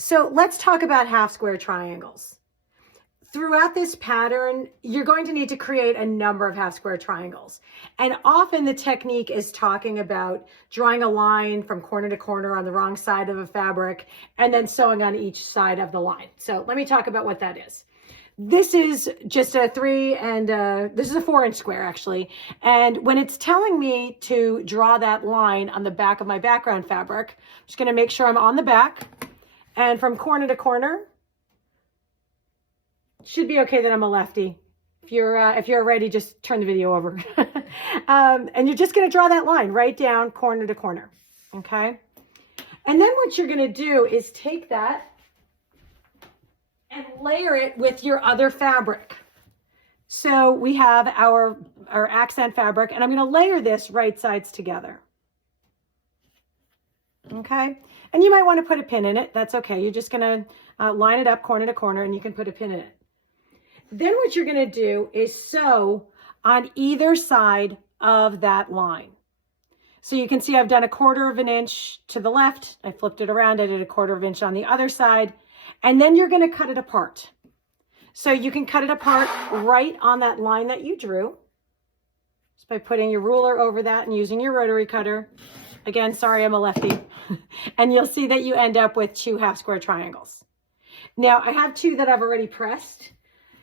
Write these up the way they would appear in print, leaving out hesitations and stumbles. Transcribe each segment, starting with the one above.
So let's talk about half square triangles. Throughout this pattern, you're going to need to create a number of half square triangles. And often the technique is talking about drawing a line from corner to corner on the wrong side of a fabric and then sewing on each side of the line. So let me talk about what that is. This is just a 4-inch square actually. And when it's telling me to draw that line on the back of my background fabric, I'm just gonna make sure I'm on the back, and from corner to corner, should be okay that I'm a lefty. If you're ready, just turn the video over. And you're just gonna draw that line right down corner to corner, okay? And then what you're gonna do is take that and layer it with your other fabric. So we have our accent fabric, and I'm gonna layer this right sides together. Okay, and you might wanna put a pin in it, that's okay. You're just gonna line it up corner to corner and you can put a pin in it. Then what you're gonna do is sew on either side of that line. So you can see I've done 1/4 inch to the left, I flipped it around, I did 1/4 inch on the other side, and then you're gonna cut it apart. So you can cut it apart right on that line that you drew, just by putting your ruler over that and using your rotary cutter. Again, sorry, I'm a lefty. And you'll see that you end up with 2 half square triangles. Now I have 2 that I've already pressed.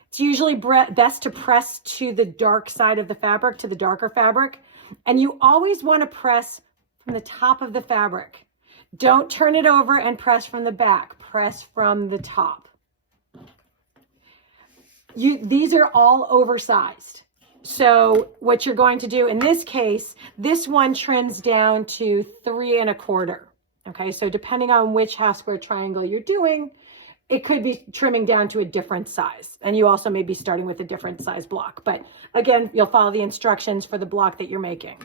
It's usually best to press to the dark side of the fabric, to the darker fabric. And you always want to press from the top of the fabric. Don't turn it over and press from the back. Press from the top. These are all oversized. So what you're going to do in this case, this one trims down to 3 1/4. Okay, so depending on which half square triangle you're doing, it could be trimming down to a different size. And you also may be starting with a different size block. But again, you'll follow the instructions for the block that you're making.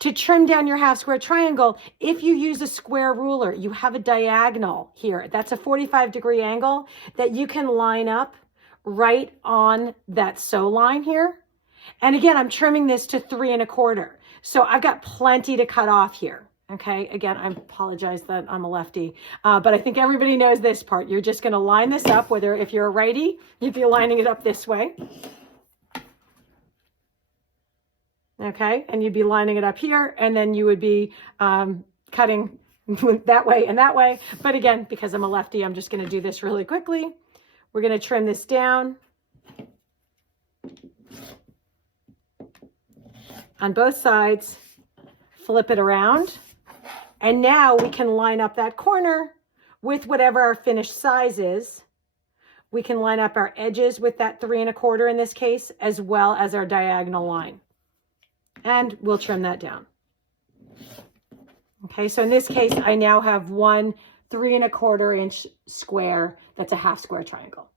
To trim down your half square triangle, if you use a square ruler, you have a diagonal here. That's a 45-degree angle that you can line up right on that sew line here. And again, I'm trimming this to 3 1/4. So I've got plenty to cut off here. Okay, again, I apologize that I'm a lefty, but I think everybody knows this part. You're just gonna line this up, whether if you're a righty, you'd be lining it up this way. Okay, and you'd be lining it up here, and then you would be cutting that way and that way. But again, because I'm a lefty, I'm just gonna do this really quickly. We're gonna trim this down on both sides, flip it around. And now we can line up that corner with whatever our finished size is. We can line up our edges with that 3 1/4 in this case, as well as our diagonal line. And we'll trim that down. Okay, so in this case, I now have one 3 1/4 inch square that's a half square triangle.